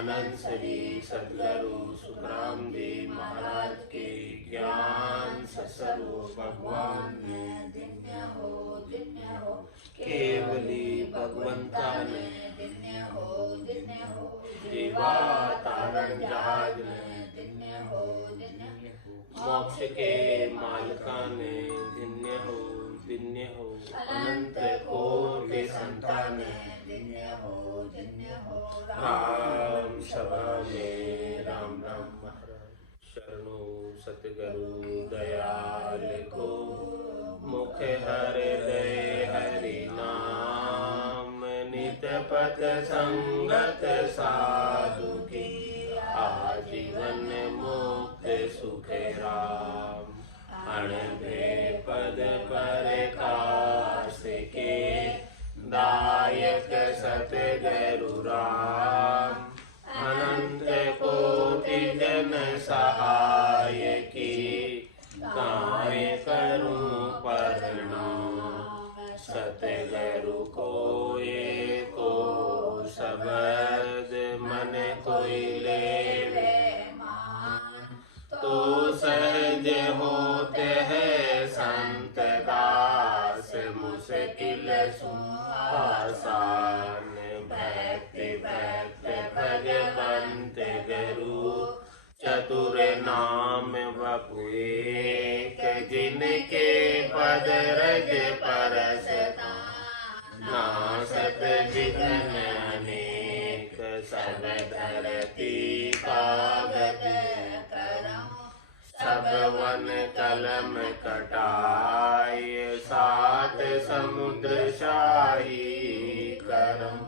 आनंद श्री सद्गुरु सुखराम जी महाराज के ज्ञान सत्स्वरूप भगवान ने दिन्य हो केवली भगवंता ने दिन्य हो जीवा तारण जहाज ने दिन्य हो मोक्ष के मालिका ने दिन्य हो अनंत कोटि संतान दिन्य हो राम सभा में राम महाराज शरणो सतगुरु दयाल को मुख हृदय हरि नाम नित पथ संगत साधु की आजीवन मुक्त सुख राम अणभे पद प्रकाश के दायक सतगुरु राम अनंत कोटि जन सहाय की गाय करूं प्रणाम सतगुरु को एको शब्द मन कोई लेवे तो सहज होते हैं संत दास मुश्किल आसान भक्ति भगवंत गुरु चतुर नाम बपु एक जिनके पद रज परसता नासत जिघन अनेक सब धरती कागज सब वन कलम कटाए सात समुद्र शाही करम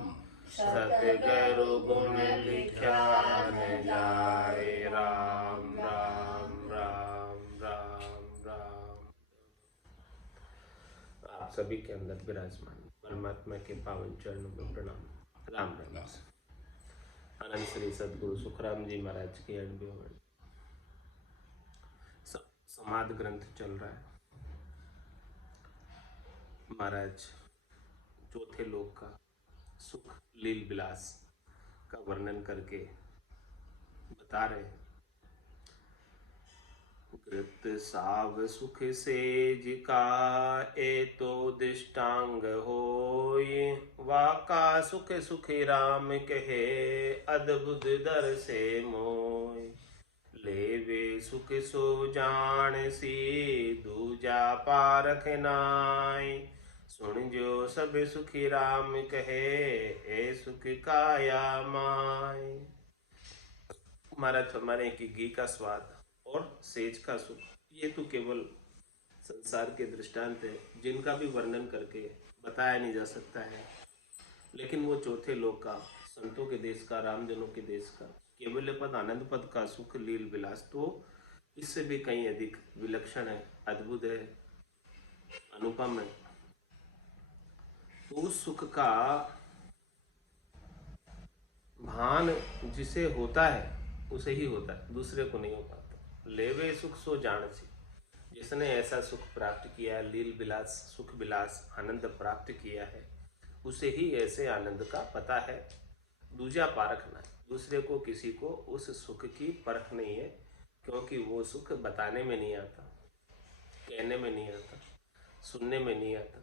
सतगुरु गुण लिखा न जाए राम राम राम राम राम। आप सभी के अंदर विराजमान परमात्मा के पावन चरणों में प्रणाम। राम राम। आनंद श्री सद्गुरु सुखराम जी महाराज की 80वें समाध ग्रंथ चल रहा है। महाराज चौथे लोक का सुख लील विलास का वर्णन करके बता रहे हैं। कृत साव सुख सेजिका ए तो दिष्टांग होय वाका सुख सुखी राम कहे अद्भुत दर से मोय लेवे सुख सो जान सी दूजा पारख नाय सुन जो सब सुखी राम कहे ए सुख काया माय। महाराज हमारे की घी का स्वाद और सेज का सुख ये तो केवल संसार के दृष्टांत है जिनका भी वर्णन करके बताया नहीं जा सकता है, लेकिन वो चौथे लोक का संतों के देश का रामजनों के देश का केवल पद आनंद पद का सुख लील विलास तो इससे भी कहीं अधिक विलक्षण है, अद्भुत है, अनुपम है। तो उस सुख का भान जिसे होता है उसे ही होता है, दूसरे को नहीं हो पाता। लेवे सुख सो जान सी, जिसने ऐसा सुख प्राप्त किया है, लील विलास सुख विलास आनंद प्राप्त किया है, उसे ही ऐसे आनंद का पता है। दूजा पारख ना, दूसरे को किसी को उस सुख की परख नहीं है, क्योंकि वो सुख बताने में नहीं आता, कहने में नहीं आता, सुनने में नहीं आता।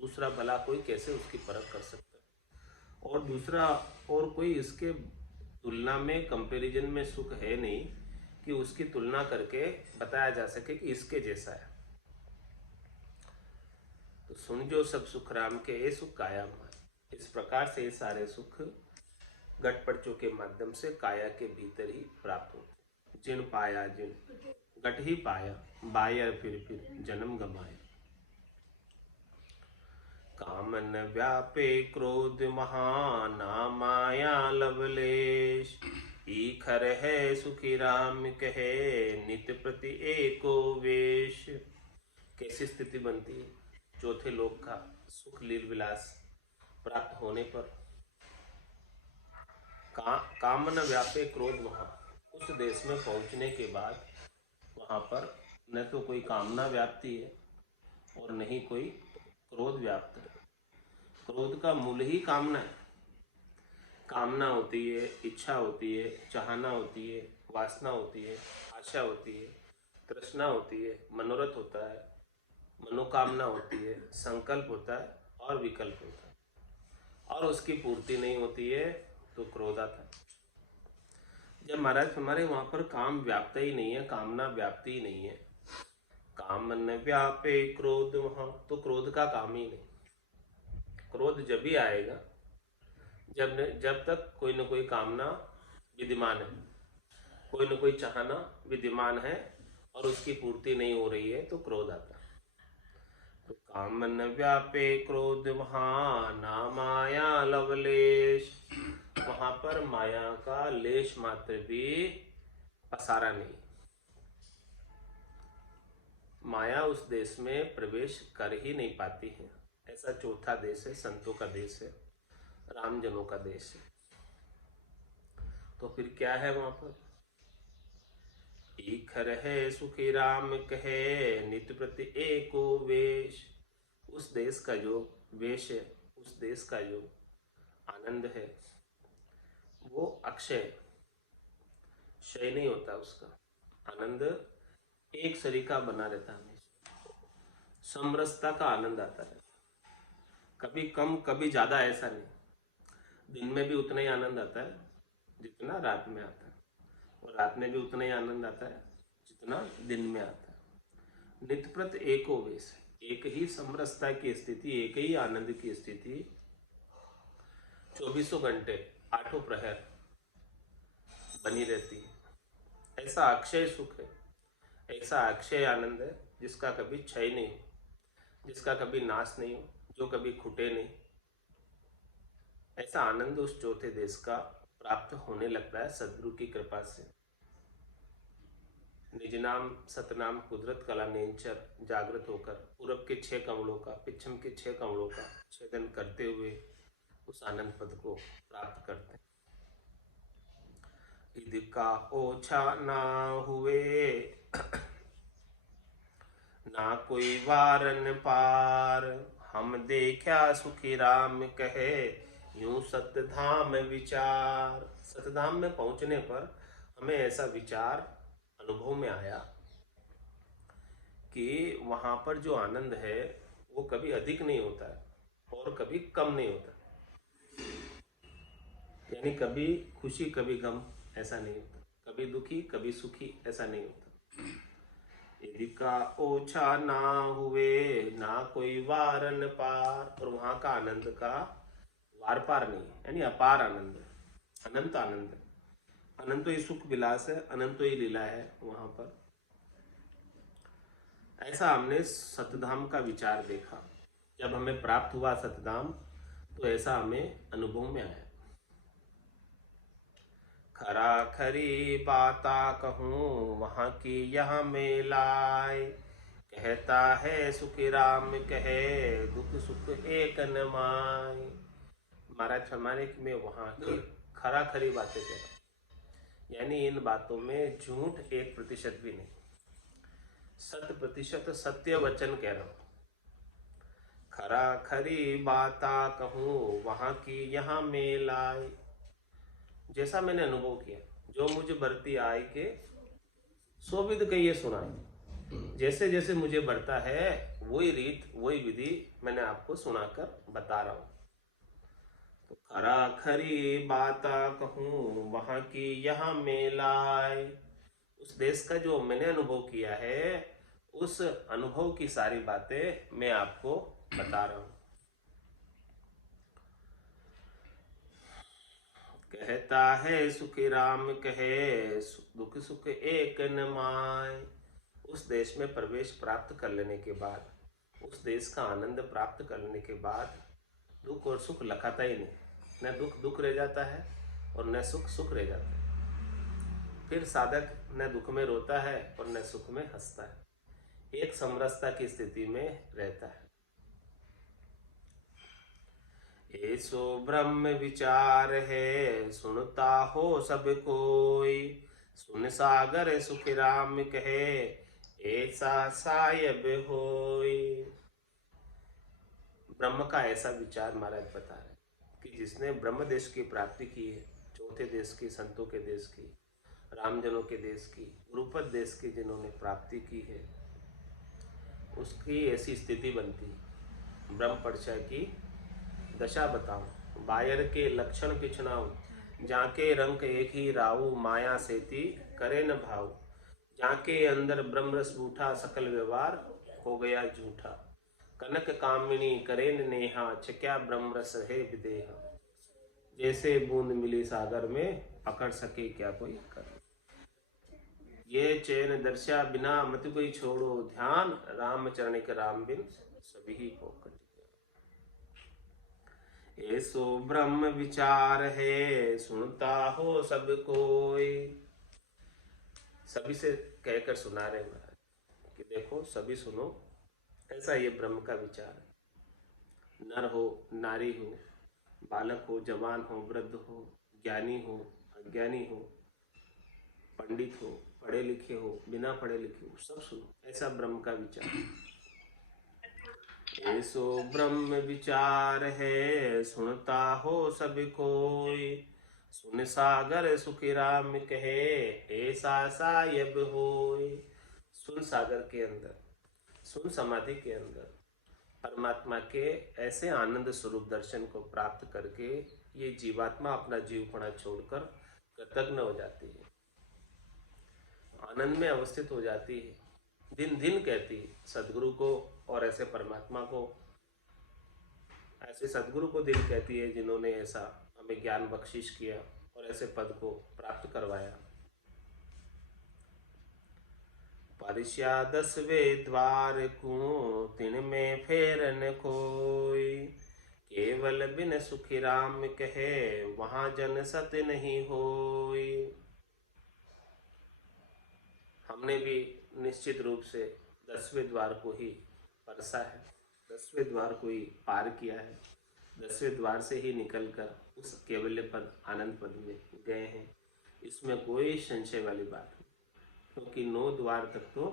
दूसरा भला कोई कैसे उसकी परख कर सकता है, और दूसरा और कोई इसके तुलना में कंपैरिजन में सुख है नहीं कि उसकी तुलना करके बताया जा सके कि इसके जैसा है। तो सुन जो सब सुख राम के ए सुख काया माय। इस प्रकार से सारे सुख घट पर्चों के माध्यम से काया के भीतर ही प्राप्त होते। जिन पाया जिन घट ही पाया बाया फिर जन्म गमाया। कामन व्यापे क्रोध महाना माया लवलेश ईखर है सुखी राम कहे नित्य प्रति एको वेश। कैसी स्थिति बनती है चौथे लोक का सुख लील विलास प्राप्त होने पर। कामन व्यापे क्रोध, वहां उस देश में पहुंचने के बाद वहां पर न तो कोई कामना व्याप्ति है और नहीं कोई क्रोध व्याप्त है। क्रोध का मूल ही कामना है। कामना होती है, इच्छा होती है, चाहना होती है, वासना होती है, आशा होती है, तृष्णा होती है, मनोरथ होता है, मनोकामना होती है, संकल्प होता है और विकल्प होता है, और उसकी पूर्ति नहीं होती है तो क्रोध आता है। जब महाराज हमारे वहां पर काम व्याप्त ही नहीं है, कामना व्याप्ति ही नहीं है, काम न व्यापे क्रोध वहां, तो क्रोध का काम ही नहीं। क्रोध जब भी आएगा जब तक कोई न कोई कामना विद्यमान है, कोई न कोई चाहना विद्यमान है और उसकी पूर्ति नहीं हो रही है तो क्रोध आता है। तो काम न व्यापे क्रोध वहां ना माया लवलेश, वहां पर माया का लेश मात्र भी पसारा नहीं। माया उस देश में प्रवेश कर ही नहीं पाती है। ऐसा चौथा देश है, संतों का देश है, रामजनों का देश है। तो फिर क्या है वहां पर? ईखर है सुखी राम कहे नित्य प्रति एको वेश। उस देश का जो वेश है, उस देश का जो आनंद है वो अक्षय, क्षय नहीं होता। उसका आनंद एक सरीका बना रहता है, समरसता का आनंद आता है, कभी कम कभी ज्यादा ऐसा नहीं। दिन में भी उतना ही आनंद आता है जितना रात में आता है, और रात में भी उतना ही आनंद आता है जितना दिन में आता है। नित्यप्रत एको वेश, एक ही समरसता की स्थिति, एक ही आनंद की स्थिति 24 घंटे 8 प्रहर बनी रहती है। ऐसा अक्षय सुख है, ऐसा अक्षय आनंद है जिसका कभी क्षय नहीं हो, जिसका कभी नाश नहीं हो, जो कभी खुटे नहीं। ऐसा आनंद उस चौथे देश का प्राप्त होने लगता है सदगुरु की कृपा से। निज नाम सतनाम कुदरत कला नेंचर जागृत होकर पूरब के 6 कमलों का, पश्चिम के 6 कमलों का छेदन करते हुए उस आनंद पद को प्राप्त करते हैं। इद का ओछा ना हुए ना कोई वारन पार, हम देखा सुखी राम कहे यूं सतधाम विचार। सतधाम में पहुंचने पर हमें ऐसा विचार अनुभव में आया कि वहां पर जो आनंद है वो कभी अधिक नहीं होता है और कभी कम नहीं होता, यानी कभी खुशी कभी गम ऐसा नहीं होता, कभी दुखी कभी सुखी ऐसा नहीं होता। यदि का ओछा ना हुए ना कोई वारन पार, और वहां का आनंद का वार पार नहीं, यानी अपार आनंद है, अनंत आनंद है, अनंत ही सुख विलास है, अनंत ही लीला है वहां पर। ऐसा हमने सतधाम का विचार देखा। जब हमें प्राप्त हुआ सतधाम तो ऐसा हमें अनुभव में आया। खरा खरी बाता कहूँ वहां की यह मेलाय, कहता है सुखी राम कहे दुख सुख एक न माय। महाराज फरमाने कि मैं वहां की खरा खरी बातें कह रहा हूं, यानी इन बातों में झूठ 1% भी नहीं, 100% सत्य वचन कह रहा हूं। खरा खरी बाता कहूँ वहां की यहाँ मेलाय, जैसा मैंने अनुभव किया, जो मुझे बढ़ती आय के सो विध कहिए सुनाई। जैसे जैसे मुझे बढ़ता है वही रीत वही विधि मैंने आपको सुनाकर बता रहा हूं। तो खरा खरी बाता कहूँ वहां की यहाँ मेलाय, उस देश का जो मैंने अनुभव किया है उस अनुभव की सारी बातें मैं आपको बता रहा हूं। कहता है सुखी राम कहे दुख सुख एक न माय। उस देश में प्रवेश प्राप्त कर लेने के बाद, उस देश का आनंद प्राप्त करने के बाद दुख और सुख लखाता ही नहीं, न दुख दुख रह जाता है और न सुख सुख रह जाता है। फिर साधक न दुख में रोता है और न सुख में हंसता है, एक समरसता की स्थिति में रहता है। ऐसो ब्रह्म विचार है सुनता हो सब कोई, सुन सागर सुख राम कहे ऐसा सायब होई। ब्रह्म का ऐसा विचार महाराज बता रहे, कि जिसने ब्रह्म देश की प्राप्ति की है, चौथे देश की, संतों के देश की, रामजनों के देश की, गुरुपद देश की जिन्होंने प्राप्ति की है, उसकी ऐसी स्थिति बनती है। ब्रह्म परिचय की दशा बताऊं, बायर के लक्षण पिछनाऊं, जाके रंग एक ही राऊ, माया सेती करे न भाव, जाके अंदर ब्रह्म रस बूठा, सकल व्यवहार हो गया झूठा, कनक कामिनी करे न नेहा, छक्या ब्रह्म रस है विदेहा, जैसे बूंद मिली सागर में, पकड़ सके क्या कोई कर, ये चैन दर्शा बिना मत कोई छोड़ो, ध्यान राम चरणिक राम बिन सभी को कटे, ऐसो ब्रह्म विचार है, सुनता हो सब कोई। सभी से कहकर सुना रहे महाराज कि देखो सभी सुनो, ऐसा ये ब्रह्म का विचार है। नर हो, नारी हो, बालक हो, जवान हो, वृद्ध हो, ज्ञानी हो, अज्ञानी हो, पंडित हो, पढ़े लिखे हो, बिना पढ़े लिखे हो, सब सुनो, ऐसा ब्रह्म का विचार है। ऐसो ब्रह्म विचार है, सुनता हो सब कोई, सुन सागर सुखी राम कहे, ऐसा सायब होय। सुन सागर के अंदर, सुन समाधि के अंदर परमात्मा के ऐसे आनंद स्वरूप दर्शन को प्राप्त करके ये जीवात्मा अपना जीवपना छोड़कर कृतज्ञ हो जाती है, आनंद में अवस्थित हो जाती है, दिन दिन कहती है सदगुरु को, और ऐसे परमात्मा को, ऐसे सदगुरु को दिल कहती है जिन्होंने ऐसा हमें ज्ञान बख्शिश किया और ऐसे पद को प्राप्त करवाया। परिस्या 10वें द्वार को, तिन में फेर न कोई, केवल बिन सुखी राम कहे, वहां जन सत नहीं होई। हमने भी निश्चित रूप से 10वें द्वार को ही परसा है, 10वें द्वार को ही पार किया है, 10वें द्वार से ही निकलकर उस केवल्य पद, आनंद पद में गए हैं। इसमें कोई संशय वाली बात नहीं, क्योंकि 9 द्वार तक तो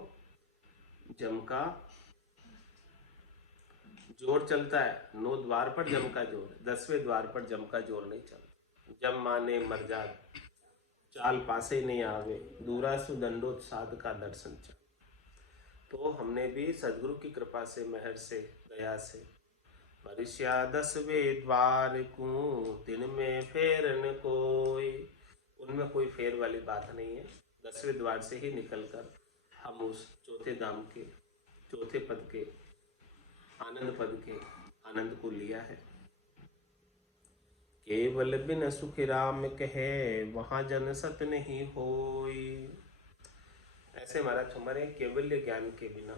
जम का जोर चलता है, 9 द्वार पर जम का जोर है, 10वें द्वार पर जम का जोर नहीं चलता। जम माने मर जात, चाल पासे नहीं आवे, दूरा सुदंडोत साध का दर्शन चल। तो हमने भी सदगुरु की कृपा से, मेहर से, दया से, परिस्या 10वें द्वार को, तिन में फेर न कोई, उनमें कोई फेर वाली बात नहीं है। 10वें द्वार से ही निकलकर हम उस चौथे धाम के, चौथे पद के, आनंद पद के आनंद को लिया है। केवल बिन सुख राम कहे, वहां जन सत नहीं होई। ऐसे महाराज हमारे केवल्य ज्ञान के बिना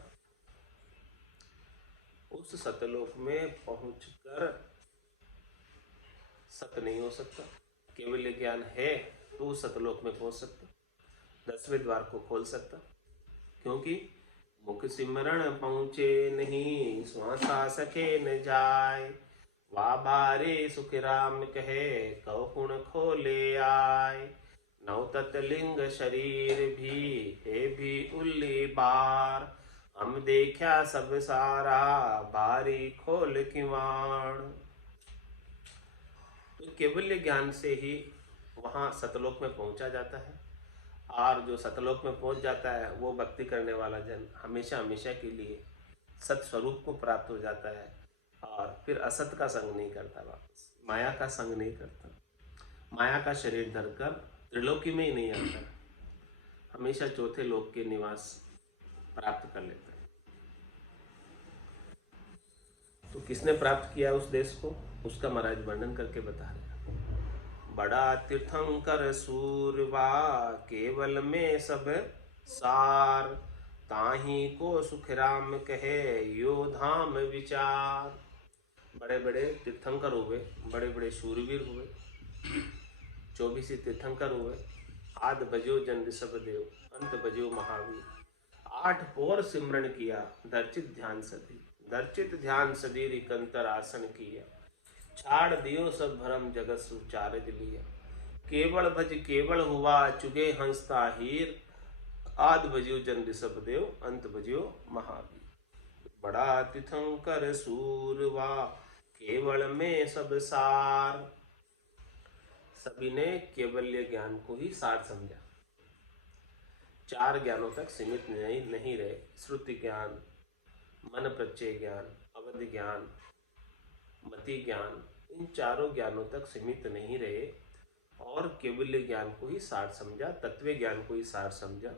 उस सतलोक में पहुंचकर सत नहीं हो सकता। केवल्य ज्ञान है तो उस सतलोक में पहुंच सकता, 10वें द्वार को खोल सकता, क्योंकि मुख सिमरण पहुंचे नहीं, श्वासा सके न जाए, वा बारे सुख राम कहे, कौ गुण खोले आए। नौ तत्लिंग शरीर भी हे भी उल्ली बार, हम देखा सब सारा, बारी खोल किवाड़। तो केवल्य ज्ञान से ही वहां सतलोक में पहुंचा जाता है, और जो सतलोक में पहुंच जाता है वो भक्ति करने वाला जन हमेशा हमेशा के लिए सत स्वरूप को प्राप्त हो जाता है, और फिर असत का संग नहीं करता, वापस माया का संग नहीं करता, माया का शरीर धरकर त्रिलोकी में ही नहीं आता, हमेशा चौथे लोक के निवास प्राप्त कर लेता है। तो किसने प्राप्त किया उस देश को, उसका महाराज वर्णन करके बता रहे हैं। बड़ा तीर्थंकर सूरवा, केवल में सब सार, ताही को सुख राम कहे, यो धाम विचार। बड़े बड़े तीर्थंकर हुए, बड़े बड़े शूरवीर हुए, 24 तीर्थंकर हुए। आद बजो जन ऋषभ देव, अंत बजो महावीर। 8 पोर सिमरन किया, दर्चित ध्यान सदी, दर्चित ध्यान सदी रिकंतर आसन किया। छाड़ दियो सब भरम जगत सुचारज लिया, केवल भज केवल हुआ, चुगे हंसता हीर। आद बजो जन ऋषभ देव, अंत बजो महावीर। बड़ा तीर्थंकर सूरवा, केवल में सब सार, सभी ने केवल्य ज्ञान को ही सार समझा। चार ज्ञानों तक सीमित नहीं रहे। श्रुति ज्ञान, मन प्रत्यय ज्ञान, अवधि ज्ञान, मति ज्ञान, इन चारों ज्ञानों तक सीमित नहीं रहे और केवल्य ज्ञान को ही सार समझा, तत्व ज्ञान को ही सार समझा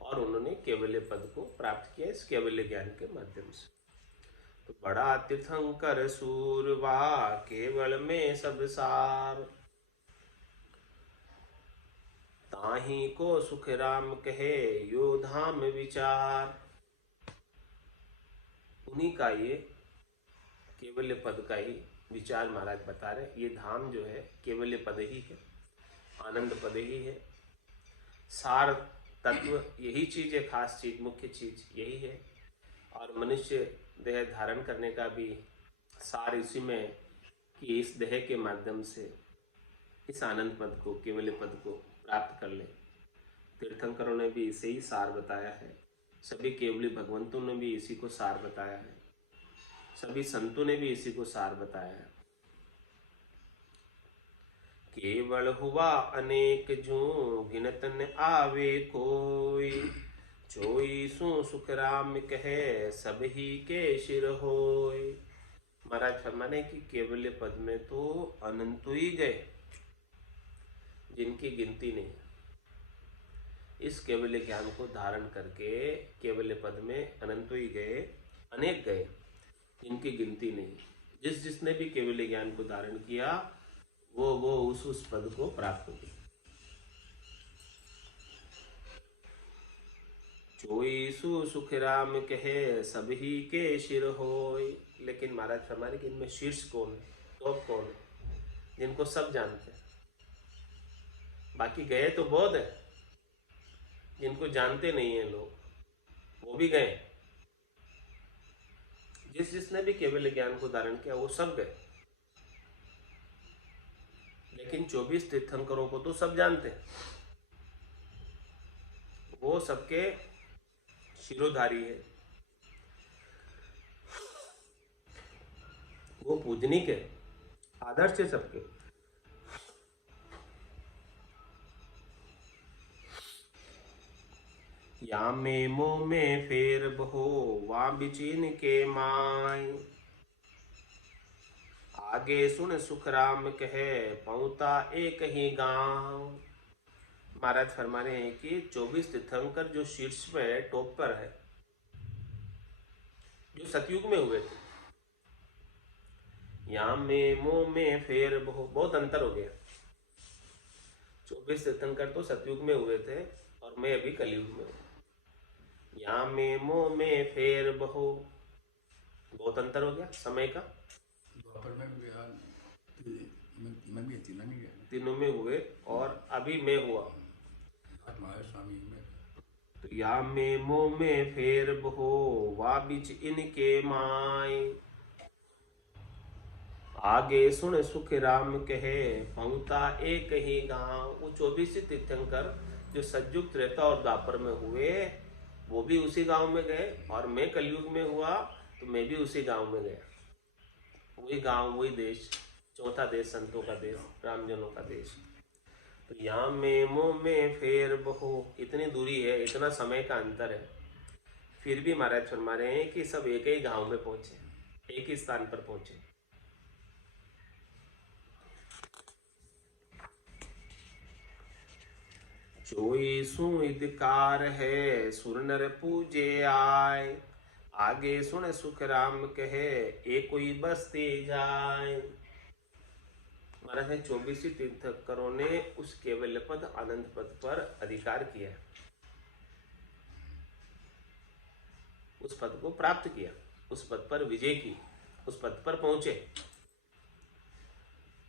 और उन्होंने केवल्य पद को प्राप्त किया इस केवल्य ज्ञान के माध्यम से। तो बड़ा तीर्थंकर सूरवा केवल में सब सार, ताही को सुख राम कहे यो धाम विचार। उन्हीं का ये केवल्य पद का ही विचार महाराज बता रहे। ये धाम जो है केवल्य पद ही है, आनंद पद ही है, सार तत्व यही चीज है, खास चीज, मुख्य चीज यही है। और मनुष्य देह धारण करने का भी सार इसी में कि इस देह के माध्यम से इस आनंद पद को, केवल्य पद को प्राप्त कर ले। तीर्थंकरों ने भी इसे ही सार बताया है, सभी केवली भगवंतों ने भी इसी को सार बताया है, सभी संतों ने भी इसी को सार बताया है। केवल हुआ अनेक जो गिनत न आवे कोई, जोई सु सुख राम कहे सब ही के शिर होय। महाराज फरमाने कि केवल्य पद में तो अनंत ही गए जिनकी गिनती नहीं। इस केवल्य ज्ञान को धारण करके केवल्य पद में अनंत ही गए, अनेक गए जिनकी गिनती नहीं। जिसने भी केवल्य ज्ञान को धारण किया वो उस पद को प्राप्त हो गया। जोई सु सुख राम कहे सब ही के शिर होय। लेकिन महाराज फरमाने कि इनमें शीर्ष कौन है, टॉप कौन है, जिनको सब जानते हैं। बाकी गए तो बहुत है, जिनको जानते नहीं है लोग वो भी गए। जिसने भी केवल ज्ञान को धारण किया वो सब गए। लेकिन 24 तीर्थंकरों को तो सब जानते हैं, वो सबके शिरोधारी है, वो पूजनीक है, आदर्श है सबके। या में मोह में फेर बहो वा बिचीन के माय, आगे सुन सुख राम कहे पहुता एक ही गांव। महाराज फरमा रहे हैं कि 24 तीर्थंकर जो शीर्ष में है, टॉप पर है, जो सतयुग में हुए थे। या में मोह में फेर बहो, बहुत अंतर हो गया। 24 तीर्थंकर तो सतयुग में हुए थे और मैं अभी कलयुग में हूँ। या में मोह में फेर बहो, बहुत अंतर हो गया समय का। तीनों में हुए और अभी मैं हुआ। तो या में मोह में फेर बहो वा बीच इनके माय, आगे सुन सुख राम कहे पहुंता एक ही गांव। वो 24 तीर्थंकर जो सतयुग त्रेता और द्वापर में हुए वो भी उसी गांव में गए और मैं कलयुग में हुआ तो मैं भी उसी गांव में गया। वही गांव, वही देश, चौथा देश, संतों का देश, रामजनों का देश। तो यहाँ में मोह में फेर बहो, इतनी दूरी है, इतना समय का अंतर है, फिर भी महाराज फरमा रहे हैं कि सब एक ही गांव में पहुंचे, एक ही स्थान पर पहुंचे। जोई सुइदकार है सुर नर पूजे आय, आगे सुन सुख राम कहे एक कोई बसते जाए। महाराज ने 24 तीर्थंकरों ने उस केवल्य पद, आनंद पद पर अधिकार किया, उस पद को प्राप्त किया, उस पद पर विजय की, उस पद पर पहुंचे।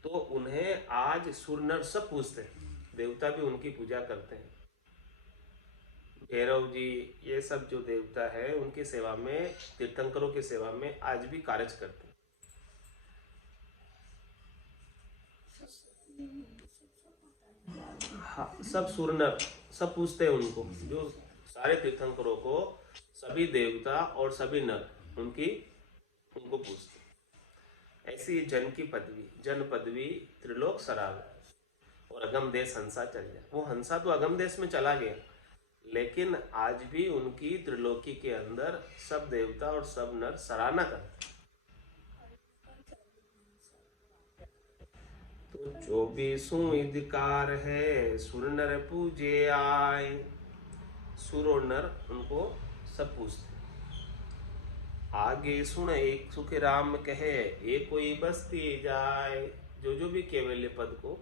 तो उन्हें आज सुर नर सब पूजते हैं, देवता भी उनकी पूजा करते हैं। भैरव जी, ये सब जो देवता है उनकी सेवा में, तीर्थंकरों की सेवा में आज भी कार्य करते हैं। हाँ, सब सुर नर सब पूजते हैं उनको, जो सारे तीर्थंकरों को सभी देवता और सभी नर उनको पूजते हैं। ऐसी जन की पदवी, जन पदवी त्रिलोक सराग और अगम देश हंसा चल जाए। वो हंसा तो अगम देश में चला गया, लेकिन आज भी उनकी त्रिलोकी के अंदर सब देवता और सब नर सराहना करते। तो 24 अधिकार है सुर नर पूजे आए। सुर और नर उनको सब पूछते। आगे सुन एक सुख राम कहे, एक कोई बस्ती जाए। जो भी केवल्य पद को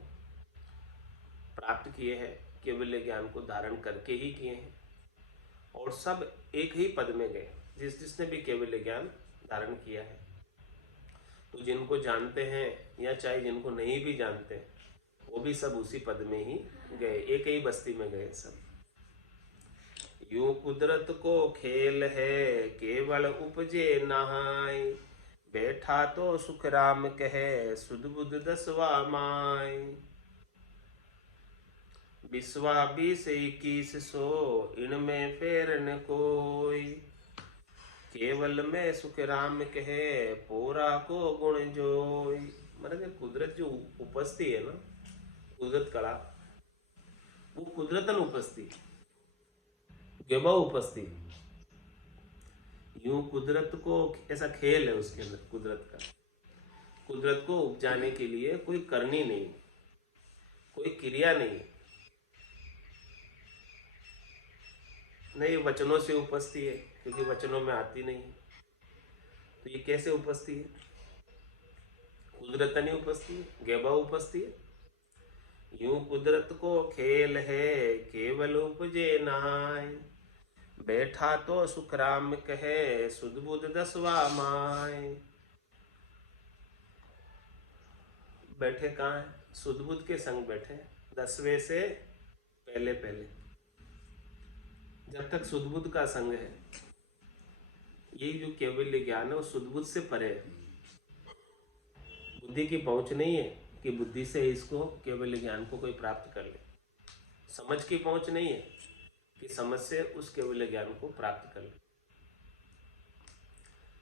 प्राप्त किए हैं, केवल्य ज्ञान को धारण करके ही किए हैं, और सब एक ही पद में गए। जिसने भी केवल्य ज्ञान धारण किया है, तो जिनको जानते हैं या चाहे जिनको नहीं भी जानते, वो भी सब उसी पद में ही गए, एक ही बस्ती में गए सब। यूं कुदरत को खेल है केवल उपजे नहाय। बैठा तो सुख राम कहे सुध बुध दसवा माय। बिस्वा 20 21 सो इनमें फेर न कोई। केवल में सुख राम कहे पोरा को गुण जोई। मतलब कुदरत जो उपस्थिति है ना, कुदरत कला, वो कुदरतन उपस्थिति, गेबा उपस्थिति। यूं कुदरत को, ऐसा खेल है उसके अंदर कुदरत का। कुदरत को उपजाने के लिए कोई करनी नहीं, कोई क्रिया नहीं, नहीं वचनों से उपस्थिति है, क्योंकि वचनों में आती नहीं। तो ये कैसे उपस्थिति है? कुदरतनी उपस्थिति, गेबा उपस्थिति है। यूं कुदरत को खेल है केवल उपजे नाय। बैठा तो सुख राम कहे सुध बुध दसवा माय। बैठे कहाँ है? सुध बुध के संग बैठे, 10वें से पहले पहले। जब तक सुध बुध का संग है, ये जो केवल्य ज्ञान है वो सुध बुध से परे है। बुद्धि की पहुंच नहीं है कि बुद्धि से इसको केवल्य ज्ञान को कोई प्राप्त कर ले। समझ की पहुंच नहीं है कि समझ से उस केवल्य ज्ञान को प्राप्त कर ले।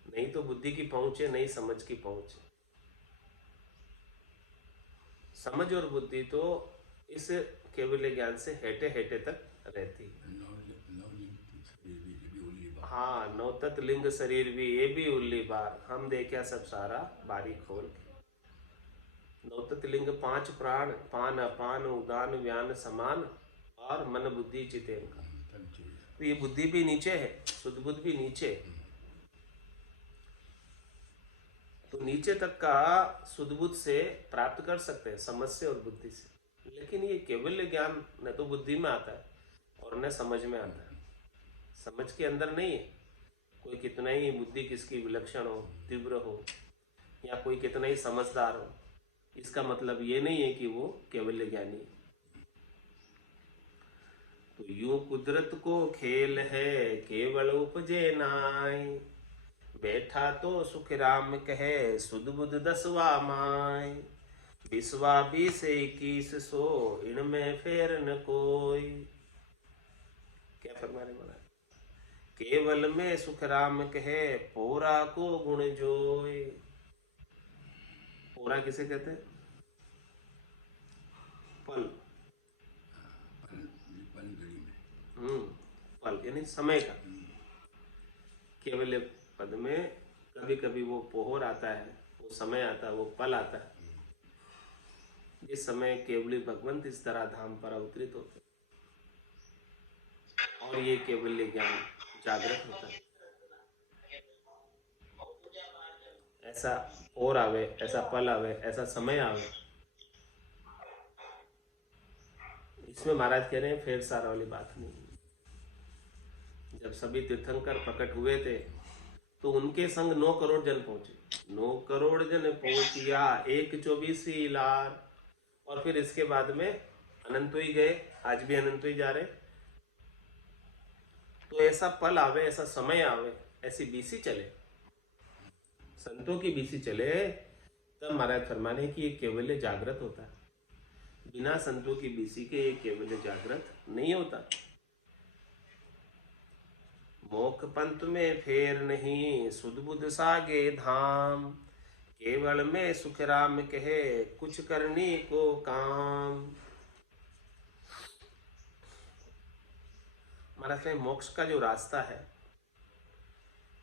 नहीं तो बुद्धि की पहुंच है, नहीं समझ की पहुंच है। समझ और बुद्धि तो इस केवल्य ज्ञान से हेटे हेटे तक रहती है। हाँ, 9 तत्व लिंग शरीर भी, ये भी उल्ली बार हम देखा सब सारा बारी खोल के। 9 तत्व लिंग 5 प्राण, पान अपान उदान व्यान समान, और मन बुद्धि चितेन का। तो ये बुद्धि भी नीचे है, शुद्ध बुद्ध भी नीचे है। तो नीचे तक का शुद्ध बुद्ध से प्राप्त कर सकते हैं, समझ से और बुद्धि से। लेकिन ये केवल्य ज्ञान न तो बुद्धि में आता है और न समझ में आता है। समझ के अंदर नहीं है। कोई कितना ही बुद्धि किसकी विलक्षण हो, तीव्र हो, या कोई कितना ही समझदार हो, इसका मतलब ये नहीं है कि वो केवल्य ज्ञानी है। तो यूं कुदरत को खेल है केवल उपजे नाय। बैठा तो सुख राम कहे सुध बुध दसवा माय। बिस्वा 20 21 सो इनमें फेर न कोई। क्या फरमा रहे महाराज? केवल में सुख राम कहे पोरा को गुण जोय। पोरा किसे कहते हैं? पल। पल यानी समय का। केवल पद में कभी कभी वो पोहर आता है, वो समय आता है, वो पल आता है, जिस समय केवली भगवंत इस तरह धाम पर अवतरित होते और ये केवल्य ज्ञान जागृत होता है। ऐसा और आवे, ऐसा पल आवे, ऐसा समय आवे। इसमें महाराज कह रहे हैं फेर सार वाली बात नहीं। जब सभी तीर्थंकर प्रकट हुए थे तो उनके संग 9 करोड़ जन पहुंचे। 9 करोड़ जन पहुंचिया 1/24 लार। और फिर इसके बाद में अनंत ही गए, आज भी अनंत ही जा रहे। तो ऐसा पल आवे, ऐसा समय आवे, ऐसी बीसी चले, संतों की बीसी चले, तब महाराज फरमाने की ये केवल्य जागृत होता है। बिना संतों की बीसी के ये केवल्य जागृत नहीं होता। मोख पंथ में फेर नहीं सुध बुध सागे धाम। केवल में सुख राम कहे कुछ करनी को काम। महाराज ने मोक्ष का जो रास्ता है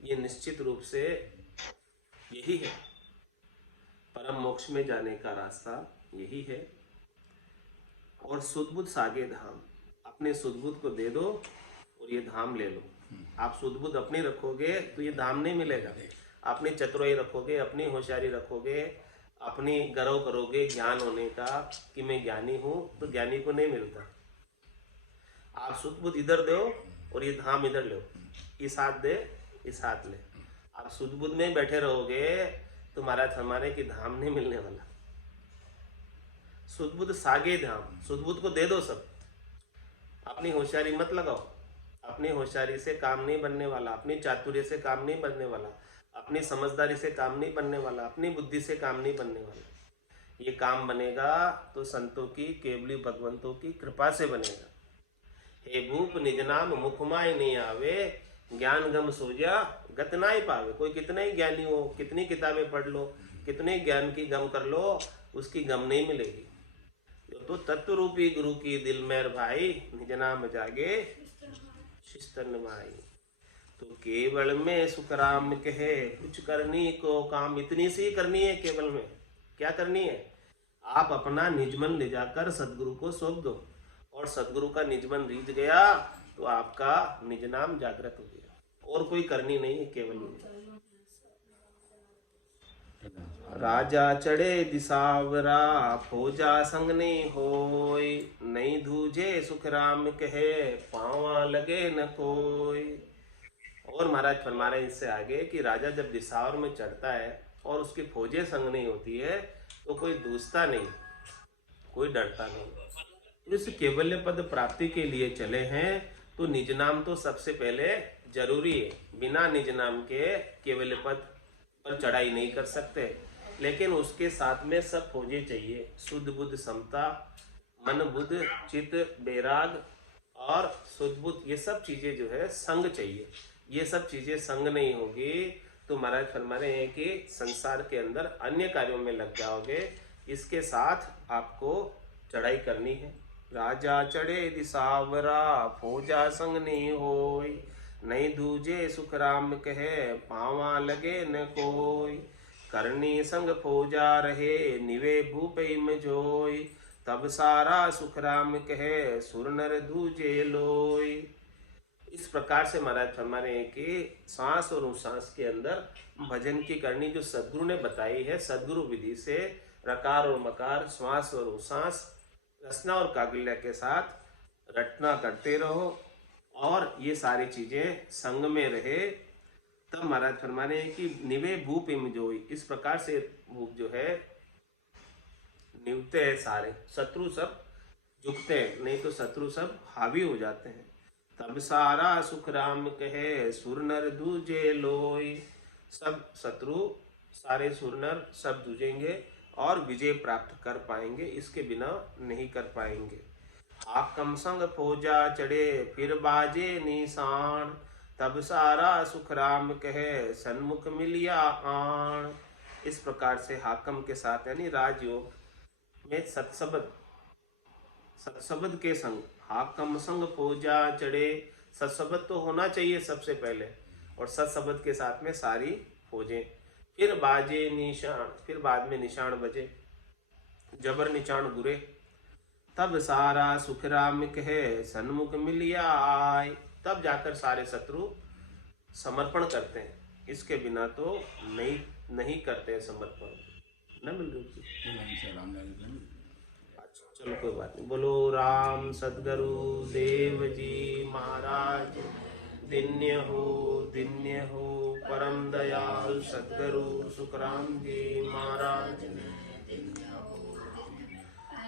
ये निश्चित रूप से यही है, परम मोक्ष में जाने का रास्ता यही है। और सुदबुद्ध सागे धाम, अपने सुदबुद्ध को दे दो और ये धाम ले लो। आप सुदबुद्ध अपनी रखोगे तो ये धाम नहीं मिलेगा। अपनी चतुराई रखोगे, अपनी होशियारी रखोगे, अपनी गर्व करोगे ज्ञान होने का कि मैं ज्ञानी हूं, तो ज्ञानी को नहीं मिलता। आप सुदबुद्ध इधर दो और ये धाम इधर लो, इस हाथ दे इस हाथ ले। आप सुदबुद्ध में बैठे रहोगे तो महाराज हमारे की धाम नहीं मिलने वाला। सुदबुद्ध सागे धाम, सुदबुद्ध को दे दो सब। अपनी होशियारी मत लगाओ, अपनी होशियारी से काम नहीं बनने वाला, अपनी चातुर्य से काम नहीं बनने वाला, अपनी समझदारी से काम नहीं बनने वाला, अपनी बुद्धि से काम नहीं बनने वाला। ये काम बनेगा तो संतों की, केवली भगवंतों की कृपा से बनेगा। हे भूप निज नाम मुखमाय नहीं आवे, ज्ञान गम सोजा गत नाय पावे। कोई कितना ही ज्ञानी हो, कितनी किताबें पढ़ लो, कितने ज्ञान की गम कर लो, उसकी गम नहीं मिलेगी। तो तत्व रूपी गुरु की दिल मेर भाई, निज नाम जागे शिस्तन माई। तो केवल में सुख राम कहे कुछ करनी को काम। इतनी सी करनी है केवल में। क्या करनी है? आप अपना निजमन ले जाकर सदगुरु को सौंप दो, और सदगुरु का निजमन रीझ गया तो आपका निज नाम जागृत हो गया। और कोई करनी नहीं है, केवल में। राजा चढ़े दिसावरा, फौजा संग नहीं होय, नहीं धूजे सुख राम कहे पावा लगे न कोई। और महाराज फरमा रहे इससे आगे कि राजा जब दिसावर में चढ़ता है और उसकी फौजें संग नहीं होती है तो कोई दूसता नहीं, कोई डरता नहीं। इस केवल्य पद प्राप्ति के लिए चले हैं तो निज नाम तो सबसे पहले जरूरी है। बिना निज नाम के केवल्य पद पर चढ़ाई नहीं कर सकते। लेकिन उसके साथ में सब फौजें चाहिए, शुद्ध बुद्ध समता, मन बुद्ध चित्त बैराग और शुद्ध बुद्ध, ये सब चीजें जो है संग चाहिए। ये सब चीजें संग नहीं होगी तो महाराज फरमा रहे हैं कि संसार के अंदर अन्य कार्यों में लग जाओगे। इसके साथ आपको चढ़ाई करनी है। राजा चढ़े दिसावरा, फौजा संग नहीं होय, नहीं दूजे सुख राम कहे पावा लगे न कोई। करनी संग फौजा रहे, निवे भूपे में जोय, तब सारा सुख राम कहे सुर नर दूजे लोय। इस प्रकार से महाराज फरमा रहे हैं कि सांस और उच्छ्वास के अंदर भजन की करनी जो सदगुरु ने बताई है, सदगुरु विधि से रकार और मकार, श्वास और उच्छ्वास, रसना और काकल्य के साथ रटना करते रहो और ये सारी चीजें संग में रहे। तब महाराज फरमा रहे हैं कि निवे भूप इम जोई। इस प्रकार से भूप जो है निवते हैं, सारे शत्रु सब झुकते हैं, नहीं तो शत्रु सब हावी हो जाते हैं। तब सारा सुख राम कहे सुर नर दूजे लोय। सब शत्रु, सारे सुर नर सब दूजेंगे और विजय प्राप्त कर पाएंगे, इसके बिना नहीं कर पाएंगे। हाकम संग फौजा चढ़े, फिर बाजे निशान, तब सारा सुख राम कहे सन्मुख मिलिया आन। इस प्रकार से हाकम के साथ यानी राजयोग में सत्सबद के संग, हाकम संग फौजा चढ़े, सत्सबद तो होना चाहिए सबसे पहले, और सत्सबद के साथ में सारी फौजें। फिर बाजे निशान, फिर बाद में निशान बजे, जबर निशान गुरे। तब सारा सुख राम कहे सन्मुख मिलिया आय। तब जाकर सारे शत्रु समर्पण करते हैं, इसके बिना तो नहीं करते हैं समर्पण। न मिल रही, चलो कोई बात नहीं। बोलो राम सद्गुरु देव जी महाराज दिन्य हो परम दयाल सद्गुरु सुखराम जी महाराज।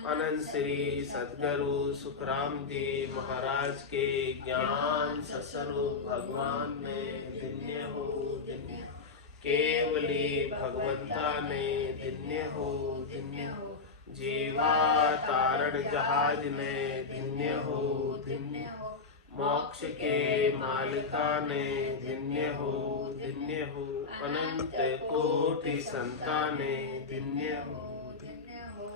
अनंत श्री सद्गुरु सुखराम जी महाराज के ज्ञान सत्स्वरूप भगवान में दिन्य हो, केवली भगवंता ने दिन्य हो, जीवा तारण जहाज में दिन्य हो, मोक्ष के मालिका ने दिन्य हो, अनंत कोटि कोटि संताने दिन्य हो। धन्य हो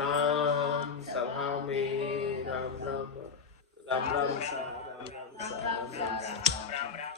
राम सभा में राम राम राम राम सा राम राम सा राम राम सा।